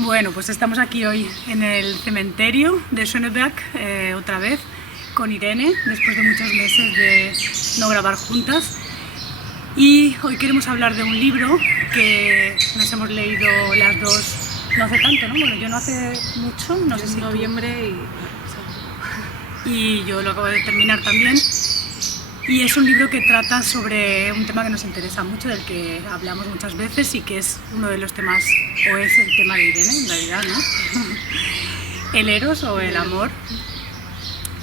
Bueno, pues estamos aquí hoy en el cementerio de Schöneberg, otra vez, con Irene, después de muchos meses de no grabar juntas. Y hoy queremos hablar de un libro que nos hemos leído las dos, no hace tanto, ¿no? Bueno, yo no hace mucho, no sé si en noviembre y yo lo acabo de terminar también. Y es un libro que trata sobre un tema que nos interesa mucho, del que hablamos muchas veces y que es uno de los temas, o es el tema de Irene en realidad, ¿no? El eros o el amor.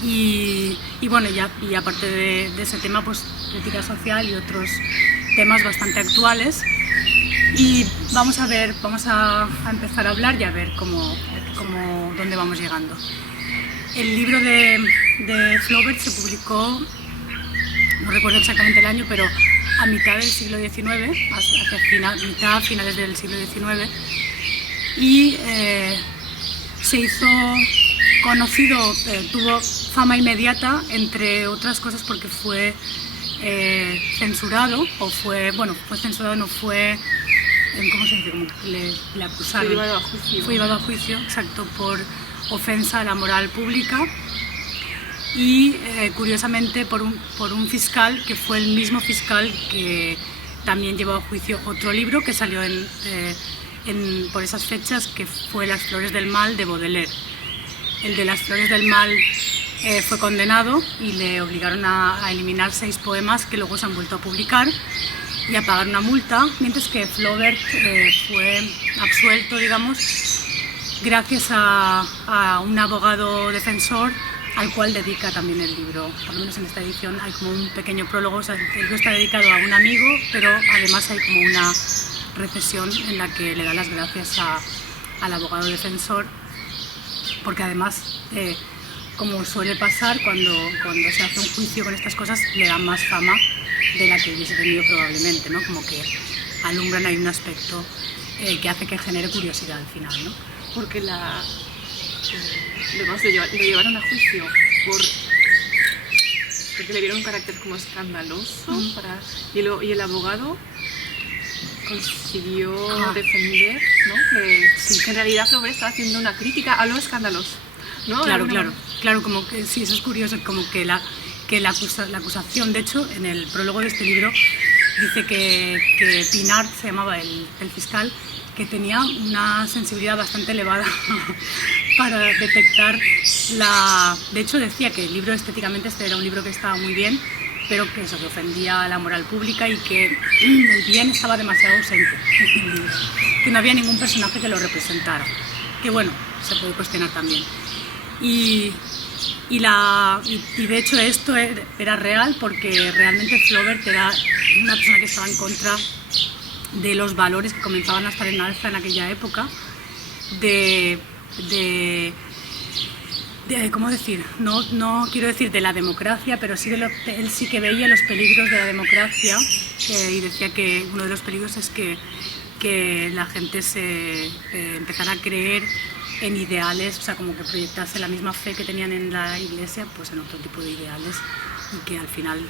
Y bueno, y aparte de ese tema, pues crítica social y otros temas bastante actuales. Y vamos a empezar a hablar y a ver dónde vamos llegando. El libro de Flaubert se publicó, no recuerdo exactamente el año, pero a mitad del siglo XIX, hacia finales del siglo XIX, y se hizo conocido, tuvo fama inmediata, entre otras cosas porque fue censurado, fue censurado, no fue, ¿cómo se dice? Como que le acusaron. Fue llevado a juicio, exacto, por ofensa a la moral pública. Y curiosamente por un fiscal que fue el mismo fiscal que también llevó a juicio otro libro que salió por esas fechas, que fue Las flores del mal de Baudelaire. El de Las flores del mal fue condenado y le obligaron a eliminar 6 poemas que luego se han vuelto a publicar y a pagar una multa, mientras que Flaubert fue absuelto, digamos, gracias a un abogado defensor al cual dedica también el libro. Por lo menos en esta edición hay como un pequeño prólogo, o sea, el libro está dedicado a un amigo, pero además hay como una recesión en la que le da las gracias al abogado defensor, porque además, como suele pasar cuando se hace un juicio con estas cosas, le dan más fama de la que hubiese tenido probablemente, ¿no? Como que alumbran ahí un aspecto que hace que genere curiosidad al final, ¿no? Porque además lo llevaron a juicio porque le dieron un carácter como escandaloso y el abogado consiguió defender, ¿no? Que en realidad Flaubert estaba haciendo una crítica a lo escandaloso, ¿no? Claro, como que sí, eso es curioso, como que la acusación, de hecho, en el prólogo de este libro dice que Pinard, se llamaba el fiscal, que tenía una sensibilidad bastante elevada para detectar de hecho decía que el libro estéticamente era un libro que estaba muy bien, pero que eso, que ofendía a la moral pública y que el bien estaba demasiado ausente en el libro, que no había ningún personaje que lo representara, que bueno, se puede cuestionar también. Y de hecho esto era real, porque realmente Flaubert era una persona que estaba en contra de los valores que comenzaban a estar en alza en aquella época, ¿cómo decir? No quiero decir de la democracia, pero sí él sí que veía los peligros de la democracia, y decía que uno de los peligros es que la gente se empezara a creer en ideales, o sea, como que proyectase la misma fe que tenían en la iglesia, pues en otro tipo de ideales, y que al final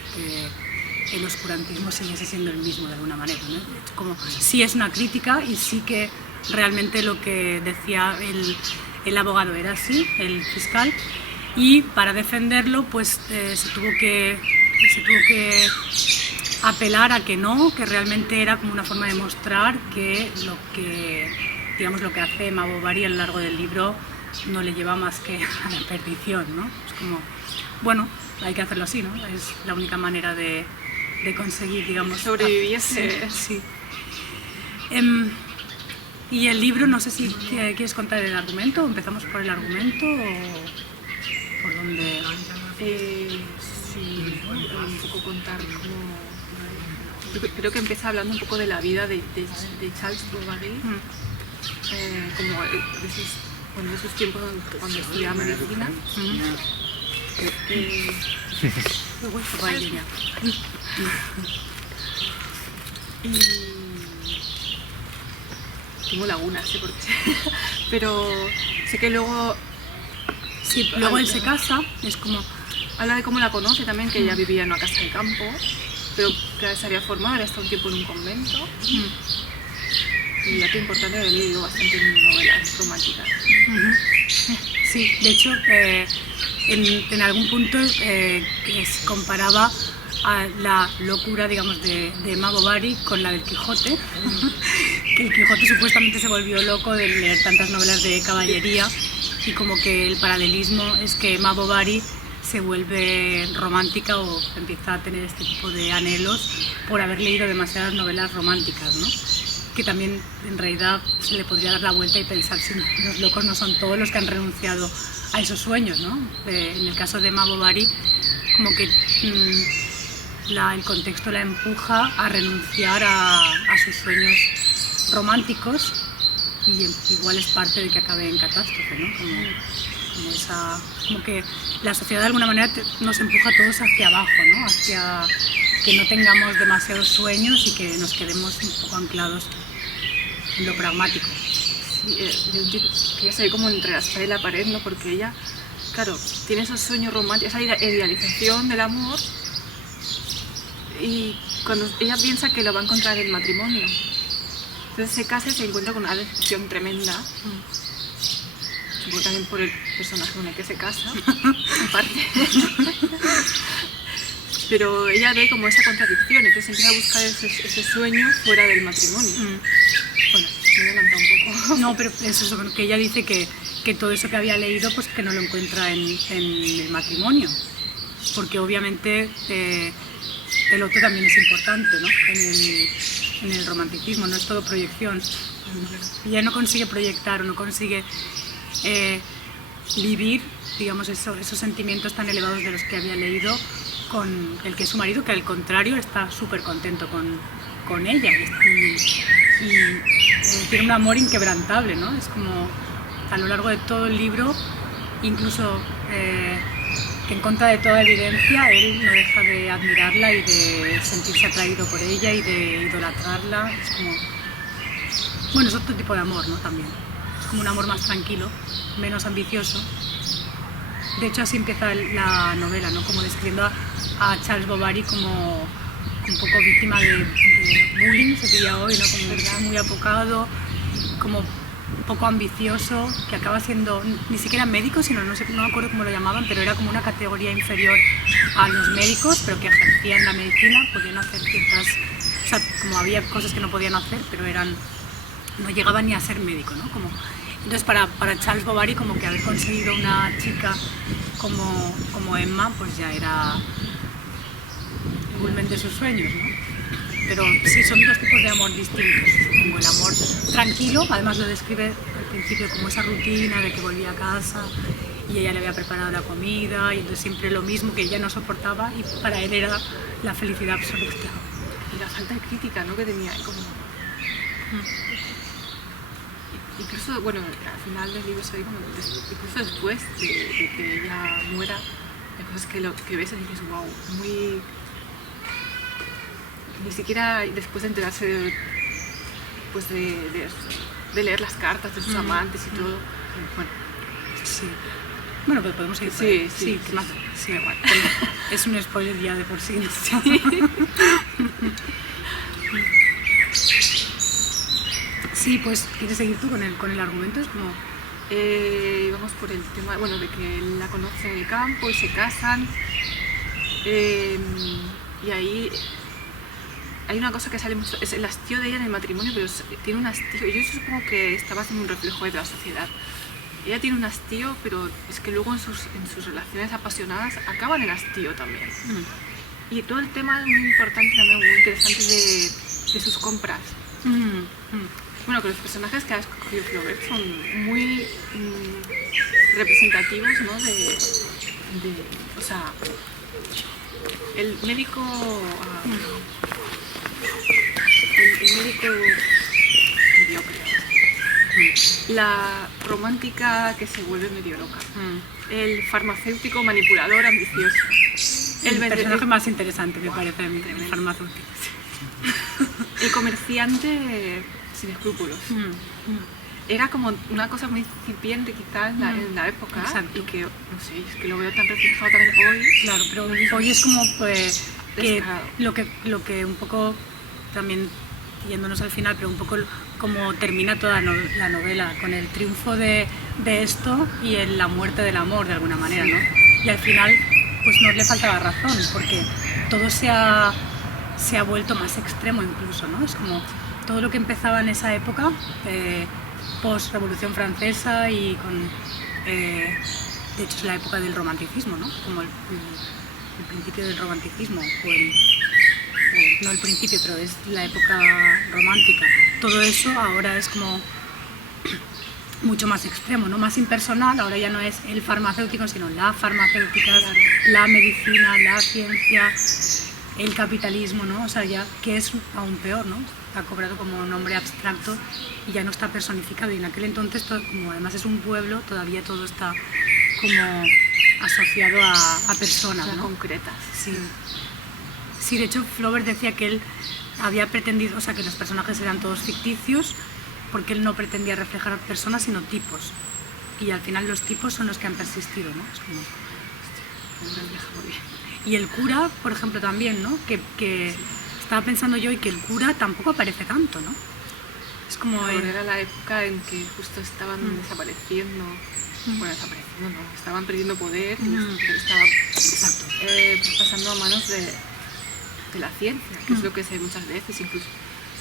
el oscurantismo siguiese siendo el mismo de alguna manera, ¿no? Como sí es una crítica, y sí que realmente lo que decía el abogado era así, el fiscal, y para defenderlo pues se tuvo que apelar a que realmente era como una forma de mostrar que lo que hace Emma Bovary a lo largo del libro no le lleva más que a la perdición, ¿no? Es como, bueno, hay que hacerlo así, ¿no? Es la única manera de conseguir, digamos, sobrevivir. Sí. Y el libro, no sé si quieres contar el argumento, empezamos por el argumento o por dónde. Sí, un poco contar cómo. Yo creo que empieza hablando un poco de la vida de Charles Bovary, como de esos tiempos cuando estudiaba medicina. Y tengo lagunas, sé por qué, pero sé que luego él se casa, es como habla de cómo la conoce también, que ella vivía en una casa de campo, pero que se había formado, había estado un tiempo en un convento. y dato importante, he leído bastante novelas románticas. Sí, de hecho, en algún punto se comparaba a la locura, digamos, de Emma Bovary con la del Quijote. Que el Quijote supuestamente se volvió loco de leer tantas novelas de caballería, y como que el paralelismo es que Emma Bovary se vuelve romántica o empieza a tener este tipo de anhelos por haber leído demasiadas novelas románticas, ¿no? Que también en realidad se le podría dar la vuelta y pensar si los locos no son todos los que han renunciado a esos sueños, ¿no? En el caso de Emma Bovary, como que el contexto la empuja a renunciar a sus sueños románticos, y igual es parte de que acabe en catástrofe, ¿no? Como que la sociedad de alguna manera nos empuja a todos hacia abajo, ¿no? Hacia que no tengamos demasiados sueños y que nos quedemos un poco anclados en lo pragmático. Sí, yo quería saber cómo entre la espada y la pared, ¿no? Porque ella, claro, tiene esos sueños románticos, esa idealización del amor, y cuando ella piensa que lo va a encontrar en el matrimonio, entonces se casa y se encuentra con una decepción tremenda. Supongo también por el personaje con el que se casa, en parte. Pero ella ve como esa contradicción, entonces empieza a buscar ese sueño fuera del matrimonio. Bueno, me he adelantado un poco. No, pero es eso, que ella dice que todo eso que había leído, pues que no lo encuentra en el matrimonio, porque obviamente el otro también es importante, ¿no? En el romanticismo, no es todo proyección. Ella no consigue proyectar o no consigue vivir, digamos, esos sentimientos tan elevados de los que había leído con el que es su marido, que al contrario está súper contento con ella y tiene un amor inquebrantable, ¿no? Es como a lo largo de todo el libro, incluso que en contra de toda evidencia, él no deja de admirarla y de sentirse atraído por ella y de idolatrarla. Es como, bueno, es otro tipo de amor, ¿no? También es como un amor más tranquilo, menos ambicioso. De hecho, así empieza la novela, ¿no? Como describiendo a Charles Bovary como un poco víctima de bullying, se diría hoy, ¿no? Como muy apocado, como poco ambicioso, que acaba siendo ni siquiera médico, sino no me acuerdo cómo lo llamaban, pero era como una categoría inferior a los médicos, pero que ejercían la medicina, podían hacer ciertas, o sea, como había cosas que no podían hacer, pero no llegaban ni a ser médico, ¿no? Entonces para Charles Bovary, como que haber conseguido una chica como Emma, pues ya era el culmen de sus sueños, ¿no? Pero sí, son dos tipos de amor distintos, como el amor tranquilo, además lo describe al principio como esa rutina de que volvía a casa y ella le había preparado la comida, y entonces siempre lo mismo que ella no soportaba, y para él era la felicidad absoluta. Y la falta de crítica, ¿no? Que tenía como... Incluso, bueno, al final del libro se ve como, incluso después de que ella muera, hay cosas que ves y dices, wow, muy... Ni siquiera después de enterarse de leer las cartas de sus amantes y todo. Bueno, sí. Bueno, pero podemos seguir. Sí, igual. Es un spoiler ya de por sí. Sí, pues ¿quieres seguir tú con el argumento? Es como... vamos por el tema, bueno, de que él la conoce en el campo y se casan. Y ahí... Hay una cosa que sale mucho, es el hastío de ella en el matrimonio, pero tiene un hastío, yo supongo que estaba haciendo un reflejo de la sociedad. Ella tiene un hastío, pero es que luego en sus relaciones apasionadas acaban en hastío también. Y todo el tema es muy importante también, muy interesante de sus compras. Bueno, que los personajes que ha escogido Flaubert son muy representativos, ¿no? O sea, el médico... El médico mediocre, la romántica que se vuelve medio loca, el farmacéutico manipulador ambicioso, el personaje más interesante me parece a mí, el farmacéutico. El comerciante sin escrúpulos. Era como una cosa muy incipiente quizás en la época. Exacto. Y que, no sé, es que lo veo tan reflejado también hoy. Claro, pero hoy es como pues, que lo que un poco también yéndonos al final, pero un poco como termina toda la novela, con el triunfo de esto y la muerte del amor, de alguna manera, ¿no? Y al final, pues no le faltaba razón, porque todo se ha vuelto más extremo incluso, ¿no? Es como todo lo que empezaba en esa época, post-Revolución Francesa y con... de hecho es la época del romanticismo, ¿no? Como el principio del romanticismo, no el principio, pero es la época romántica. Todo eso ahora es como mucho más extremo, ¿no? Más impersonal. Ahora ya no es el farmacéutico, sino la farmacéutica, la medicina, la ciencia, el capitalismo, ¿no? O sea, ya que es aún peor, ¿no? Ha cobrado como un nombre abstracto y ya no está personificado. Y en aquel entonces, como además es un pueblo, todavía todo está como asociado a personas, ¿no? Concretas. Sí. Sí, de hecho Flaubert decía que él había pretendido, o sea, que los personajes eran todos ficticios porque él no pretendía reflejar personas sino tipos, y al final los tipos son los que han persistido, ¿no? Es como... Y el cura, por ejemplo, también, ¿no? Que estaba pensando yo, y que el cura tampoco aparece tanto, ¿no? Es como... Era la época en que justo estaban desapareciendo, bueno, desapareciendo no, estaban perdiendo poder, estaba pasando a manos de la ciencia, que es lo que se ve muchas veces, incluso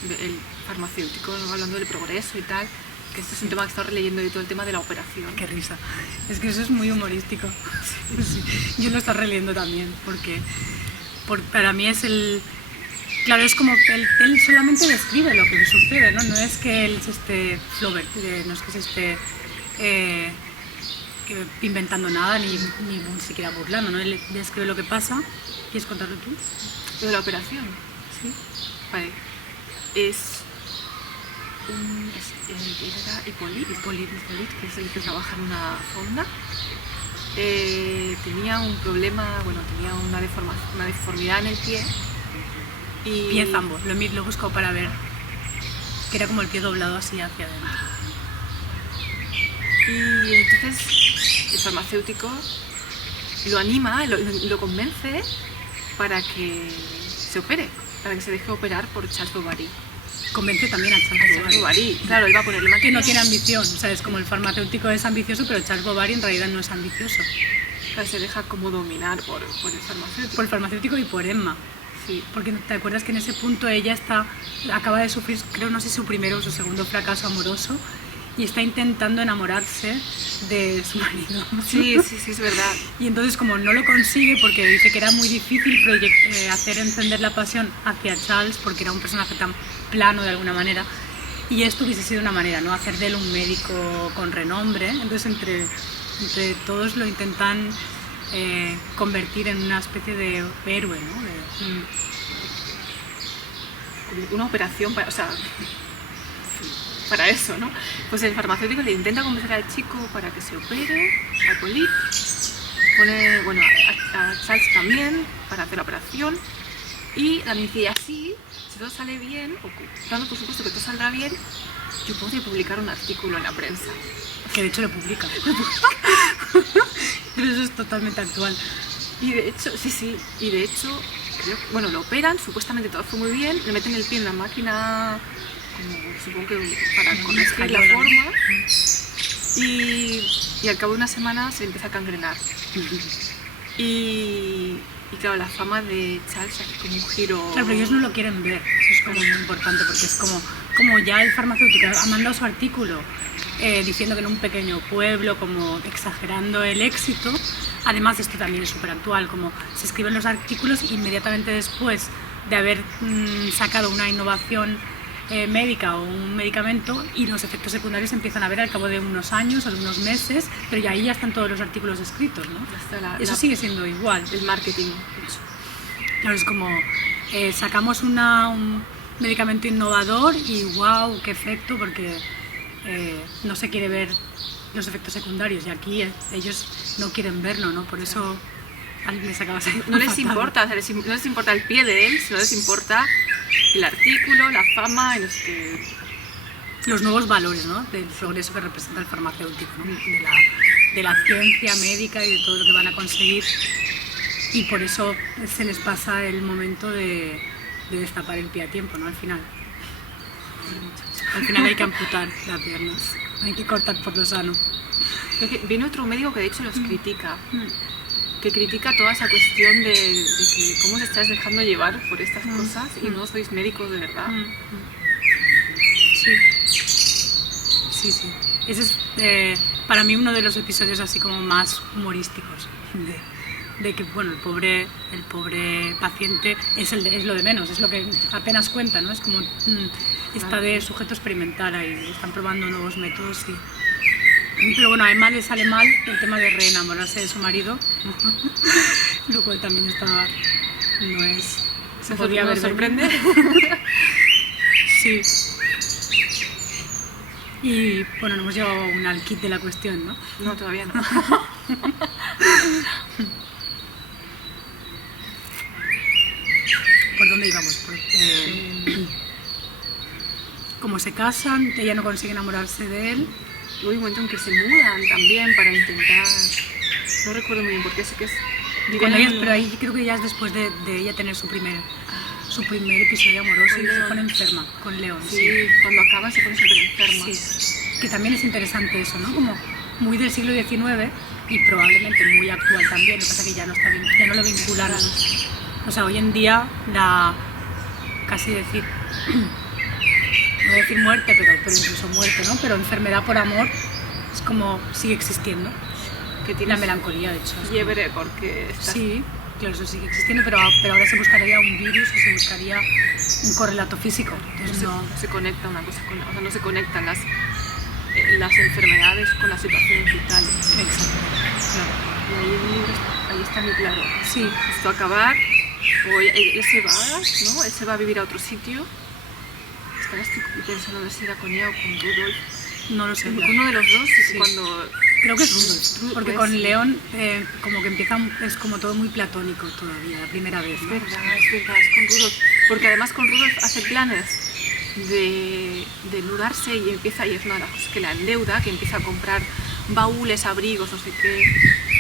el farmacéutico, ¿no? Hablando del progreso y tal, que este es un tema que he estado releyendo de todo el tema de la operación. Qué risa, es que eso es muy humorístico. Sí. Yo lo estoy releyendo también, porque para mí es el... Claro, es como él solamente describe lo que le sucede, ¿no? No es que él se esté... Flaubert, no es que se esté inventando nada, ni siquiera burlando, ¿no? Él describe lo que pasa. ¿Quieres contarlo tú? Lo de la operación. Sí. Vale. Era Hippolyte, que es el que trabaja en una fonda. Tenía un problema, bueno, tenía una deformidad en el pie. Y... Pie zambo, lo he buscado para ver, que era como el pie doblado así hacia adentro. Y entonces el farmacéutico lo anima, lo convence para que se opere, para que se deje operar por Charles Bovary. Convence también a Charles Bovary. Claro, él va a ponerle que no tiene ambición, o sea, es como el farmacéutico es ambicioso, pero Charles Bovary en realidad no es ambicioso. Claro, se deja como dominar por el farmacéutico. Por el farmacéutico y por Emma. Sí. Porque te acuerdas que en ese punto ella acaba de sufrir, creo, no sé, su primero o su segundo fracaso amoroso, y está intentando enamorarse de su marido. Sí, es verdad. Y entonces, como no lo consigue, porque dice que era muy difícil hacer encender la pasión hacia Charles, porque era un personaje tan plano de alguna manera, y esto hubiese sido una manera, ¿no? Hacer de él un médico con renombre. Entonces, entre todos lo intentan convertir en una especie de héroe, ¿no? Una operación para eso, ¿no? Pues el farmacéutico le intenta convencer al chico para que se opere, a Hippolyte, pone, bueno, a Charles también para hacer la operación, y también dice, así, si todo sale bien, dando por supuesto que todo saldrá bien, yo podría publicar un artículo en la prensa. Que de hecho lo publica. Pero eso es totalmente actual. Y de hecho, y de hecho, creo, bueno, lo operan, supuestamente todo fue muy bien, le meten el pie en la máquina, como supongo que para corregir la forma, y al cabo de una semana se empieza a cangrenar. Y claro, la fama de Charles hace como un giro... Claro, pero ellos no lo quieren ver, eso es como muy importante, porque es como ya el farmacéutico ha mandado su artículo diciendo que en un pequeño pueblo, como exagerando el éxito. Además, esto también es súper actual, como se escriben los artículos inmediatamente después de haber sacado una innovación médica o un medicamento, y los efectos secundarios se empiezan a ver al cabo de unos años o de unos meses, pero ya ahí ya están todos los artículos escritos, ¿no? Eso sigue siendo igual. El marketing. Claro, es como sacamos un medicamento innovador y wow, qué efecto, porque no se quiere ver los efectos secundarios, y aquí ellos no quieren verlo, ¿no? Por eso les acabas de... No les importa, o sea, no les importa el pie de él, sino les importa el artículo, la fama y los nuevos valores, ¿no? Del progreso que representa el farmacéutico, ¿no? de la ciencia médica y de todo lo que van a conseguir, y por eso se les pasa el momento de destapar el pie a tiempo, ¿no? Al final. Al final hay que amputar las piernas, hay que cortar por lo sano. Creo que viene otro médico que de hecho los critica, que critica toda esa cuestión de que cómo os estáis dejando llevar por estas cosas y no sois médicos de verdad. Sí. Ese es para mí uno de los episodios así como más humorísticos de que bueno, el pobre paciente es lo de menos, es lo que apenas cuenta, ¿no? Es como está de sujeto experimental ahí, están probando nuevos métodos pero bueno, además le sale mal el tema de reenamorarse de su marido, lo cual también no es... Se podría haber sorprende. Sí. Y bueno, no hemos llegado aún al kit de la cuestión, ¿no? No, todavía no. ¿Por dónde íbamos? Como se casan, ella no consigue enamorarse de él. Luego hay un momento en que se mudan también para intentar... No recuerdo muy bien porque sé que es... Pero ahí creo que ya es después de ella tener su primer episodio amoroso y se pone enferma con León. Sí, cuando acaba se pone súper enferma. Sí, que también es interesante eso, ¿no? Como muy del siglo XIX y probablemente muy actual también, lo que pasa es que ya no lo vinculan. O sea, hoy en día casi decir, no voy a decir muerte, pero incluso muerte, ¿no? Pero enfermedad por amor es como sigue existiendo. Que tiene la melancolía, de hecho. Fiebre porque está... Sí, claro, eso sigue existiendo, pero ahora se buscaría un virus o se buscaría un correlato físico. Entonces no se conecta una cosa con la otra, no se conectan las enfermedades con las situaciones vitales. Exacto, claro. Y ahí en el libro ahí está muy claro. Sí. Justo acabar, o él se va, ¿no? Él se va a vivir a otro sitio. Estoy pensando no sé si era con ella o con Rudolf. No lo sé. Uno de los dos, sí. Cuando... Creo que es Rudolf, porque con León como que empieza, es como todo muy platónico todavía, la primera vez, ¿no? Es verdad, es con Rudolf. Porque además con Rudolf hace planes de mudarse y es una de las cosas que la endeuda, que empieza a comprar baúles, abrigos, no sé qué.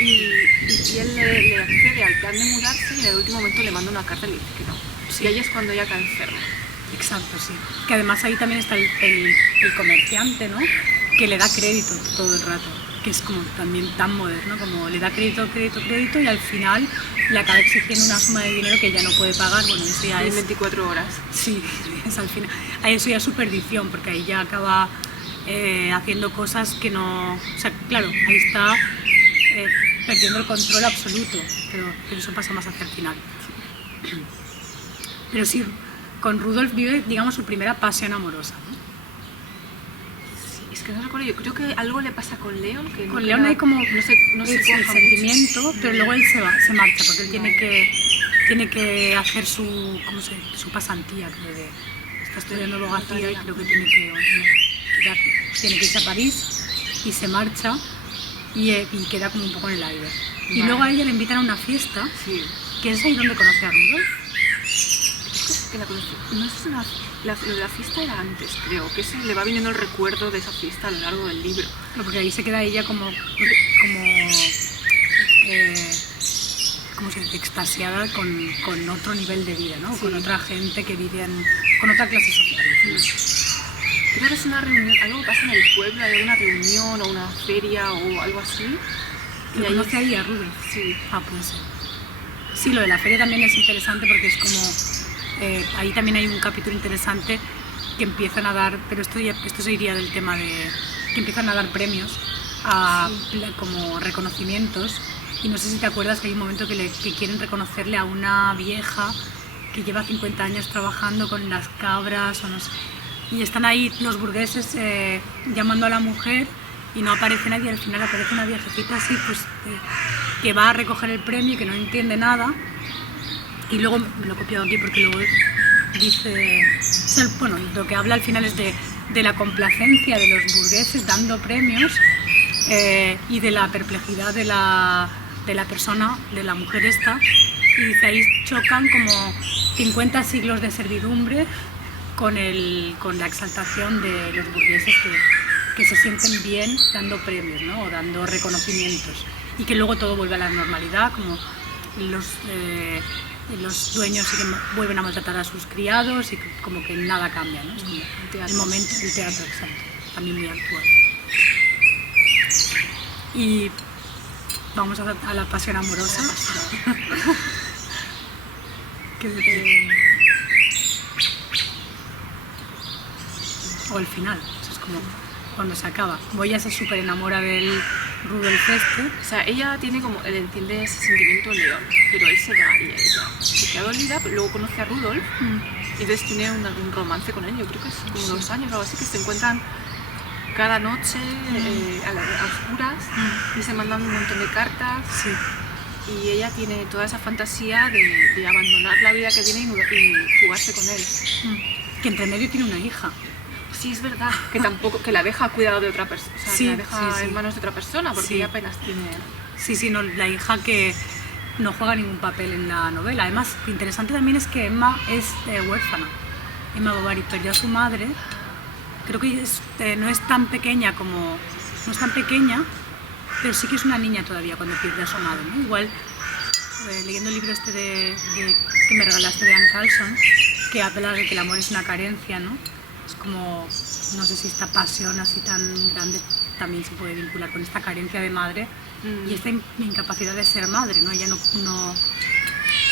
Y él le accede al plan de mudarse y en el último momento le manda una carta y le dice que no. Sí. Y ahí es cuando ella cae enferma. Exacto, sí. Que además ahí también está el comerciante, ¿no? Que le da crédito todo el rato, que es como también tan moderno, como le da crédito y al final le acaba exigiendo una suma de dinero que ya no puede pagar. Bueno, eso ya en es... 24 horas. Sí, es al final. Ahí eso ya es su perdición, porque ahí ya acaba haciendo cosas que no... O sea, claro, ahí está perdiendo el control absoluto, pero eso pasa más hacia el final. Pero sí, con Rudolf vive, digamos, su primera pasión amorosa, ¿no? Es que no recuerdo, yo creo que algo le pasa con León. Que con León hay como no sé el sentimiento, pero luego él se marcha porque él tiene que hacer su pasantía, creo, está estudiando abogacía y creo que tiene que irse a París y se marcha y queda como un poco en el aire. Y luego a ella le invitan a una fiesta, que es ahí donde conoce a Rudolf. Que la conocí. No sé si la fiesta era antes, creo, que le va viniendo el recuerdo de esa fiesta a lo largo del libro. No, porque ahí se queda ella como se dice, extasiada con otro nivel de vida, ¿no? Sí. Con otra gente que vive con otra clase social. Creo que es una reunión, algo que pasa en el pueblo, hay una reunión o una feria o algo así. ¿Y conoce ahí a Rudolf? Sí. Ah, puede ser. Sí, lo de la feria también es interesante porque es como... ahí también hay un capítulo interesante que empiezan a dar, pero esto se iría del tema de que empiezan a dar premios como reconocimientos, y no sé si te acuerdas que hay un momento que quieren reconocerle a una vieja que lleva 50 años trabajando con las cabras o no sé, y están ahí los burgueses llamando a la mujer y no aparece nadie, y al final aparece una viejecita así pues que va a recoger el premio y que no entiende nada. Y luego, me lo he copiado aquí porque luego dice... Bueno, lo que habla al final es de la complacencia de los burgueses dando premios y de la perplejidad de la persona, de la mujer esta. Y dice, ahí chocan como 50 siglos de servidumbre con la exaltación de los burgueses que se sienten bien dando premios, ¿no? O dando reconocimientos. Y que luego todo vuelve a la normalidad, como los dueños sí que vuelven a maltratar a sus criados y como que nada cambia, ¿no? Es como el momento del teatro, exacto, también muy actual. Y vamos a la pasión amorosa. O el final, eso es como cuando se acaba. Como ella se súper enamora del Rudolf este. O sea, ella tiene como, él entiende ese sentimiento León, pero él se va y ella se queda dolida, pero luego conoce a Rudolf y entonces tiene un romance con él, yo creo que es como 2 años o algo así, que se encuentran cada noche a oscuras y se mandan un montón de cartas. Sí. Y ella tiene toda esa fantasía de abandonar la vida que tiene y fugarse con él. Que entre medio tiene una hija. Sí, es verdad, que tampoco, que la deja a cuidado de otra persona, o sea, Sí, que la deja sí. en manos de otra persona, porque Sí. ella apenas tiene... Sí, no, la hija que no juega ningún papel en la novela. Además, lo interesante también es que Emma es huérfana. Emma Bovary perdió a su madre. Creo que no es tan pequeña como... No es tan pequeña, pero sí que es una niña todavía cuando pierde a su madre, ¿no? Igual, leyendo el libro este que me regalaste de Anne Carlson, que habla de que el amor es una carencia, ¿no? Es como, no sé si esta pasión así tan grande también se puede vincular con esta carencia de madre y esta incapacidad de ser madre, ¿no? Ella no...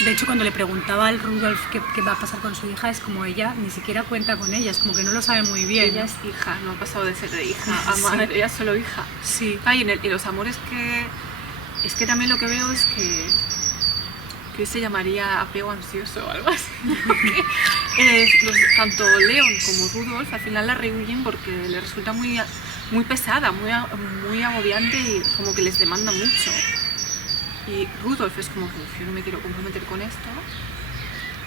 De hecho, cuando le preguntaba al Rudolf qué va a pasar con su hija, es como ella ni siquiera cuenta con ella, es como que no lo sabe muy bien. Ella ¿no? es hija, no ha pasado de ser de hija a madre, ella es solo hija. Sí. Y los amores que... Es que también lo que veo es que hoy se llamaría apego ansioso o algo así. Tanto León como Rudolf al final la rehuyen porque le resulta muy pesada, muy agobiante y como que les demanda mucho. Y Rudolf es como que yo no me quiero comprometer con esto.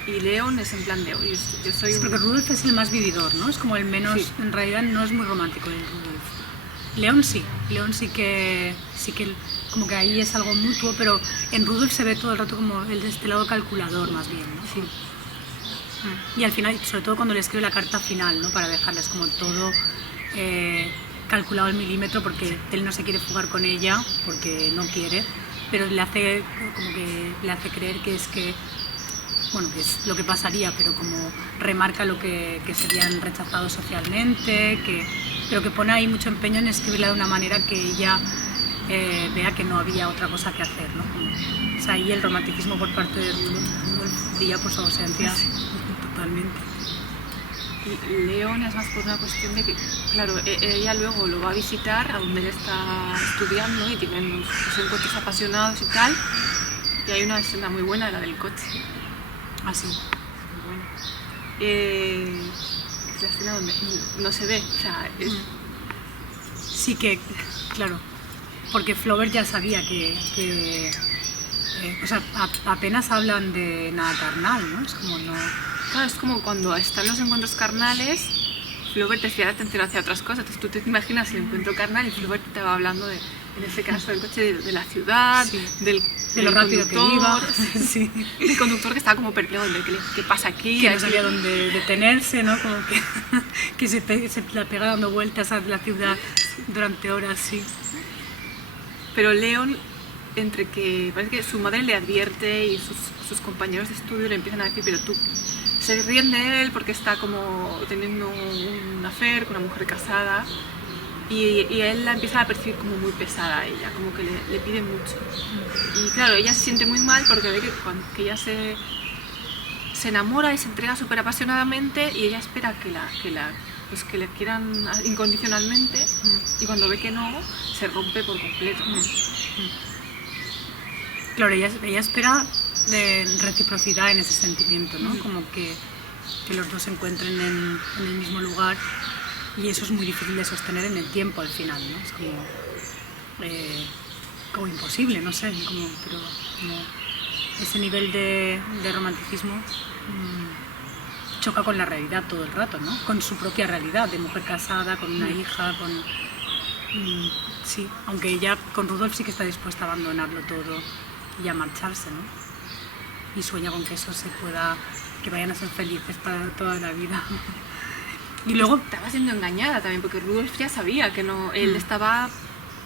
Y León es en plan de, oye, yo soy... Sí, porque Rudolf es el más vividor, ¿no? Es como el menos, Sí. En realidad no es muy romántico el Rudolf. León sí que como que ahí es algo mutuo, pero en Rudolf se ve todo el rato como el de este lado calculador más bien, ¿no? Sí. Y al final, sobre todo cuando le escribe la carta final, ¿no? Para dejarles como todo calculado al milímetro, porque él no se quiere fugar con ella, porque no quiere, pero le hace creer que es lo que pasaría, pero como remarca lo que serían rechazados socialmente, pero que pone ahí mucho empeño en escribirla de una manera que ella vea que no había otra cosa que hacer, ¿no? O sea, ahí el romanticismo por parte de Rudolf brilla por su ausencia totalmente. Y León es más por una cuestión de que, claro, ella luego lo va a visitar a donde él está estudiando y tienen sus encuentros apasionados y tal. Y hay una escena muy buena, la del coche. Así. Muy buena. Es la escena donde no se ve, o sea, es... Sí que, claro, porque Flaubert ya sabía o sea, apenas hablan de nada carnal, ¿no? Es como no... Claro, es como cuando están los encuentros carnales, Flaubert desvía la atención hacia otras cosas. Entonces tú te imaginas el encuentro carnal y Flaubert te va hablando en este caso del coche de la ciudad, Sí. de lo rápido que iba. Sí. El conductor que estaba como perplejo de qué pasa aquí. Que no sabía dónde detenerse, ¿no? Como que se la pega dando vueltas a la ciudad durante horas, sí. Pero León, entre que parece que su madre le advierte y sus compañeros de estudio le empiezan a decir, pero tú se ríen de él porque está como teniendo un affair con una mujer casada y él la empieza a percibir como muy pesada a ella, como que le pide mucho. Y claro, ella se siente muy mal porque ve que ella se enamora y se entrega súper apasionadamente y ella espera que le quieran incondicionalmente y cuando ve que no, se rompe por completo. Claro, ella espera de reciprocidad en ese sentimiento, ¿no? Como que los dos se encuentren en el mismo lugar y eso es muy difícil de sostener en el tiempo al final, ¿no? Es como imposible, no sé, pero como ese nivel de romanticismo choca con la realidad todo el rato, ¿no? Con su propia realidad, de mujer casada, con una hija, sí, aunque ella con Rudolf sí que está dispuesta a abandonarlo todo y a marcharse, ¿no? Y sueña con que que vayan a ser felices para toda la vida. Y luego estaba siendo engañada también, porque Rudolf ya sabía que no, él estaba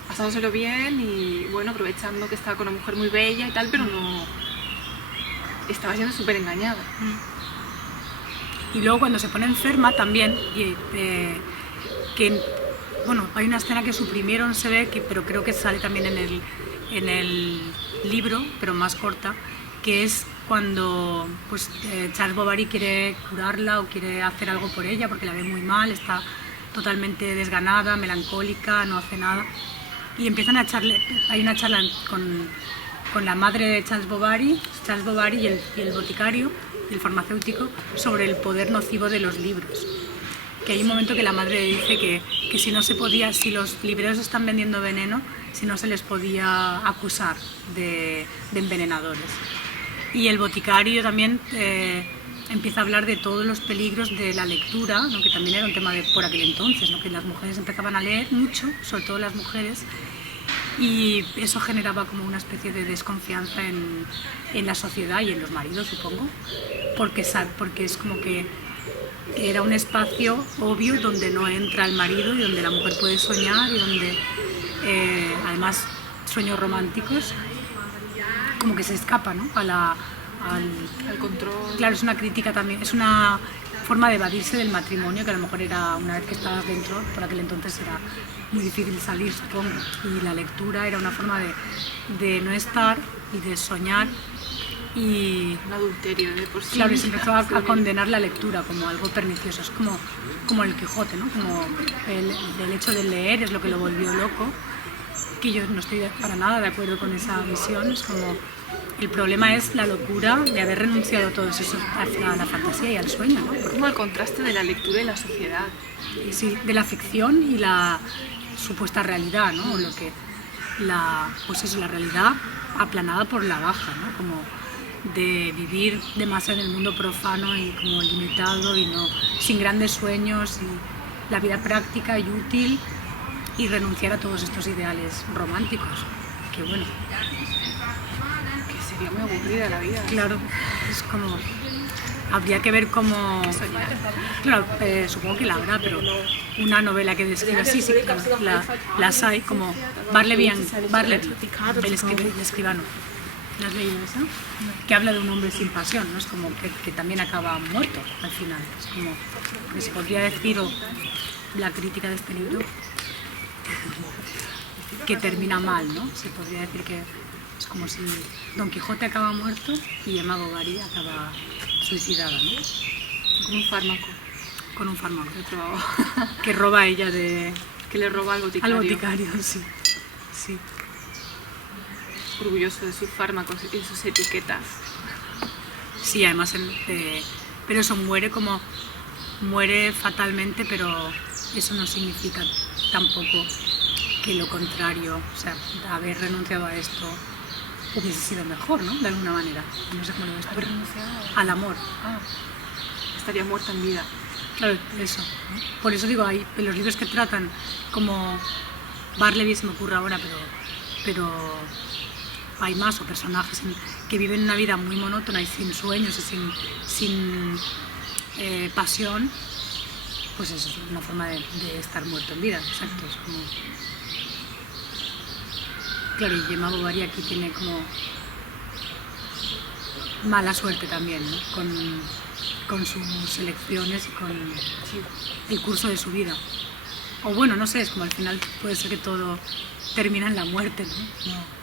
pasándoselo bien y bueno, aprovechando que estaba con una mujer muy bella y tal, pero estaba siendo súper engañada. Y luego cuando se pone enferma también, bueno, hay una escena que suprimieron, se ve, pero creo que sale también en el libro, pero más corta, que es cuando pues, Charles Bovary quiere curarla o quiere hacer algo por ella porque la ve muy mal, está totalmente desganada, melancólica, no hace nada. Y empiezan a echarle, hay una charla con la madre de Charles Bovary y el boticario, el farmacéutico, sobre el poder nocivo de los libros. Que hay un momento que la madre dice que si no se podía, si los libreros están vendiendo veneno, si no se les podía acusar de envenenadores. Y el boticario también empieza a hablar de todos los peligros de la lectura, ¿no? Que también era un tema por aquel entonces, ¿no? Que las mujeres empezaban a leer mucho, sobre todo las mujeres, y eso generaba como una especie de desconfianza en la sociedad y en los maridos, supongo, porque es como que era un espacio obvio donde no entra el marido y donde la mujer puede soñar y donde además sueños románticos como que se escapa, ¿no? al control. Claro, es una crítica también, es una forma de evadirse del matrimonio, que a lo mejor era, una vez que estabas dentro, por aquel entonces era muy difícil salir, supongo, y la lectura era una forma de no estar y de soñar. Y un adulterio de por sí. Claro, y se empezó a condenar la lectura como algo pernicioso, es como el Quijote, ¿no? Como el hecho de leer es lo que lo volvió loco, que yo no estoy para nada de acuerdo con esa visión. Es como, el problema es la locura de haber renunciado a todo eso hacia la fantasía y al sueño, ¿no? Como el contraste de la lectura y la sociedad. Sí, de la ficción y la supuesta realidad, ¿no? Pues eso, la realidad aplanada por la baja, ¿no? Como de vivir demasiado en el mundo profano y como limitado y no, sin grandes sueños, y la vida práctica y útil, y renunciar a todos estos ideales románticos, que bueno, que sería muy aburrida la vida. Claro, es como, habría que ver cómo, claro, supongo que la habrá, pero una novela que describe, sí, claro, las hay, como Bartleby, el escribano. ¿No has leído eso? Que habla de un hombre sin pasión, ¿no? Es como que también acaba muerto al final. Es como que se podría decir, o la crítica de este libro, que termina mal, ¿no? Se podría decir que es como si Don Quijote acaba muerto y Emma Bovary acaba suicidada, ¿no? Con un fármaco. Con un fármaco. He probado. Que roba ella de... Que le roba al boticario. Al boticario, sí. Sí. Orgulloso de sus fármacos y de sus etiquetas. Sí, además, pero eso muere fatalmente, pero eso no significa tampoco que lo contrario, o sea, haber renunciado a esto hubiese sido mejor, ¿no? De alguna manera. No sé cómo lo ves. ¿Haber renunciado? Al amor. Estaría muerta en vida. Claro, eso, ¿no? Por eso digo, hay los libros que tratan como Bartleby, se me ocurre ahora, pero hay más, o personajes que viven una vida muy monótona y sin sueños y sin pasión, pues eso es una forma de estar muerto en vida, exacto. Es como... Claro, y Emma Bovary aquí tiene como mala suerte también, ¿no? Con sus elecciones y con el curso de su vida. O bueno, no sé, es como al final puede ser que todo termina en la muerte, ¿no?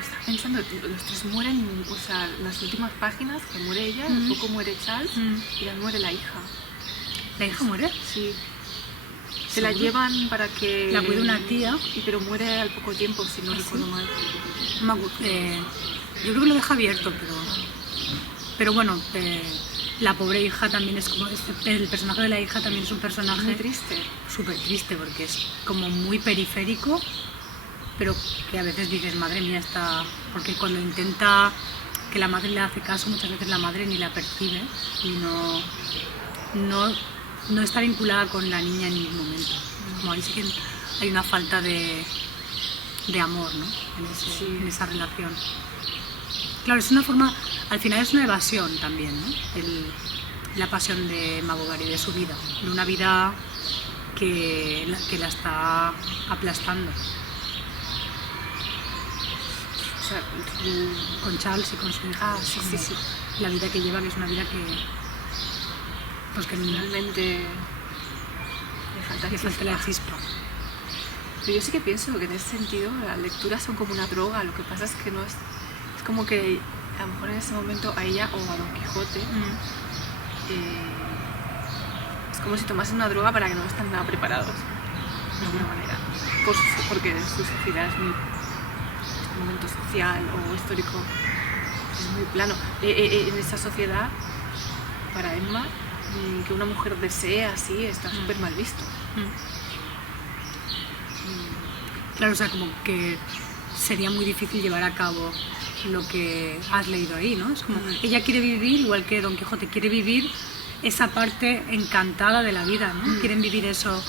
Estaba pensando, los tres mueren, o sea, las últimas páginas, que muere ella, un poco muere Charles y ya muere la hija. ¿La hija muere? Sí. Se la llevan para que... La cuida una tía. Pero muere al poco tiempo, si no recuerdo mal. Yo creo que lo deja abierto, pero bueno, la pobre hija también es como... El personaje de la hija también es un personaje... Muy triste. Súper triste, porque es como muy periférico, pero que a veces dices, madre mía, está... Porque cuando intenta que la madre le hace caso, muchas veces la madre ni la percibe y no está vinculada con la niña en ningún momento. Como ahí sí que hay una falta de amor, ¿no? En esa relación. Claro, es una forma, al final es una evasión también, ¿no? La pasión de Emma Bovary, de su vida, de una vida que la está aplastando. O sea, con Charles y con su hija. Sí. La vida que lleva, que es una vida que... Pues que realmente le falta la chispa. Pero yo sí que pienso que en ese sentido las lecturas son como una droga. Lo que pasa es que no es... Es como que a lo mejor en ese momento a ella o a Don Quijote es como si tomasen una droga para que no están nada preparados de alguna manera, porque su sociedad es muy, este momento social o histórico es muy plano. En esa sociedad, para Emma, que una mujer desee así está súper mal visto. Claro, o sea, como que sería muy difícil llevar a cabo lo que has leído ahí, ¿no? Es como, ella quiere vivir, igual que Don Quijote quiere vivir esa parte encantada de la vida, ¿no? Quieren vivir eso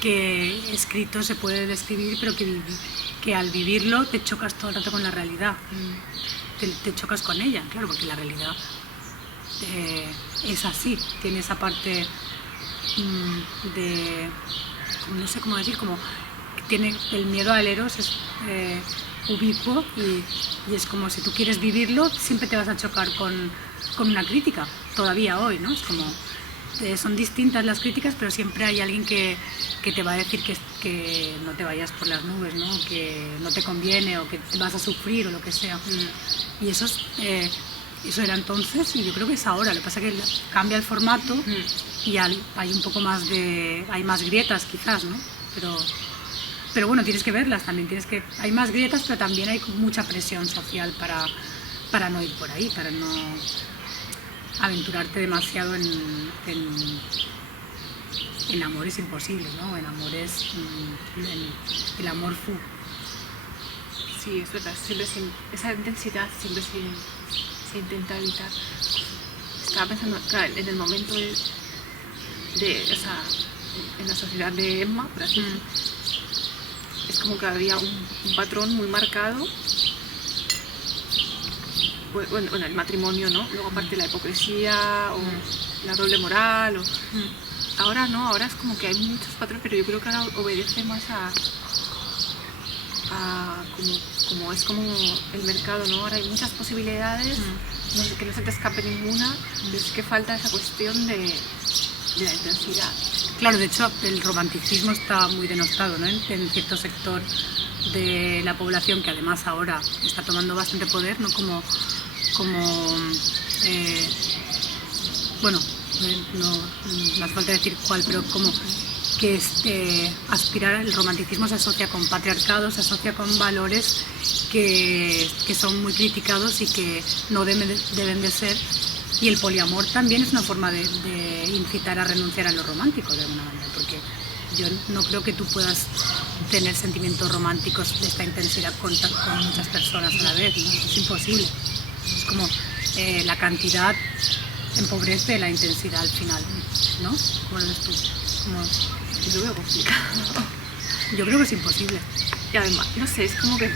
que escrito se puede describir, pero que al vivirlo te chocas todo el rato con la realidad. Te chocas con ella, claro, porque la realidad es así, tiene esa parte de... no sé cómo decir, como... Tiene el miedo al eros, es ubicuo y es como si tú quieres vivirlo, siempre te vas a chocar con una crítica, todavía hoy, ¿no? Es como, son distintas las críticas, pero siempre hay alguien que te va a decir que no te vayas por las nubes, ¿no? Que no te conviene o que vas a sufrir o lo que sea. Y eso era entonces y yo creo que es ahora. Lo que pasa es que cambia el formato y hay un poco más hay más grietas quizás, ¿no? Pero bueno, tienes que verlas también, hay más grietas, pero también hay mucha presión social para no ir por ahí, para no aventurarte demasiado en amores imposibles, ¿no? En amores, el amor fu. Sí, es verdad, esa intensidad siempre se intenta evitar. Estaba pensando, claro, en el momento en la sociedad de Emma, por así decirlo, es como que había un patrón muy marcado. Bueno, el matrimonio, ¿no? Luego aparte la hipocresía o la doble moral. Ahora no, ahora es como que hay muchos patrones, pero yo creo que ahora obedece más como es como el mercado, ¿no? Ahora hay muchas posibilidades, que no se te escape ninguna, pero es que falta esa cuestión de la intensidad. Claro, de hecho el romanticismo está muy denostado, ¿no? En cierto sector de la población que además ahora está tomando bastante poder, ¿no? Como no hace falta decir cuál, pero como que aspirar al romanticismo se asocia con patriarcado, se asocia con valores que son muy criticados y que no deben de ser. Y el poliamor también es una forma de incitar a renunciar a lo romántico de alguna manera, porque yo no creo que tú puedas tener sentimientos románticos de esta intensidad con muchas personas a la vez, ¿no? Es imposible. Es como la cantidad empobrece la intensidad al final, ¿no? ¿Cómo lo ves tú? Yo lo veo complicado. Yo creo que es imposible. Y además, no sé, es como que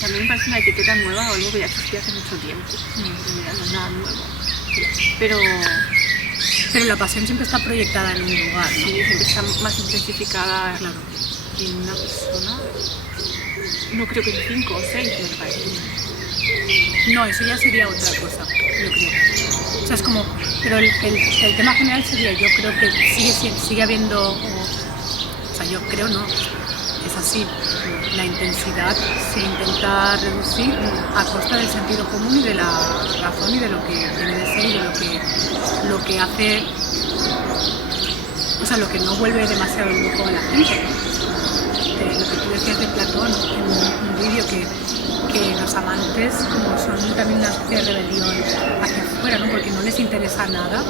también me parece una etiqueta nueva o algo que ya existía hace mucho tiempo. No es nada nuevo. Pero la pasión siempre está proyectada en un lugar, ¿no? Sí, siempre está más intensificada, claro, en una persona. No creo que en 5 o 6, me parece. No, eso ya sería otra cosa, yo creo. O sea, es como... Pero el tema general sería, yo creo que sigue habiendo... O sea, yo creo no, es así. La intensidad se intenta reducir a costa del sentido común y de la razón y de lo que debe de ser y de lo que hace... O sea, lo que no vuelve demasiado loco a la gente, ¿no? De lo que tú decías de Platón en un vídeo que los amantes como son también una especie de rebelión hacia afuera, ¿no? Porque no les interesa nada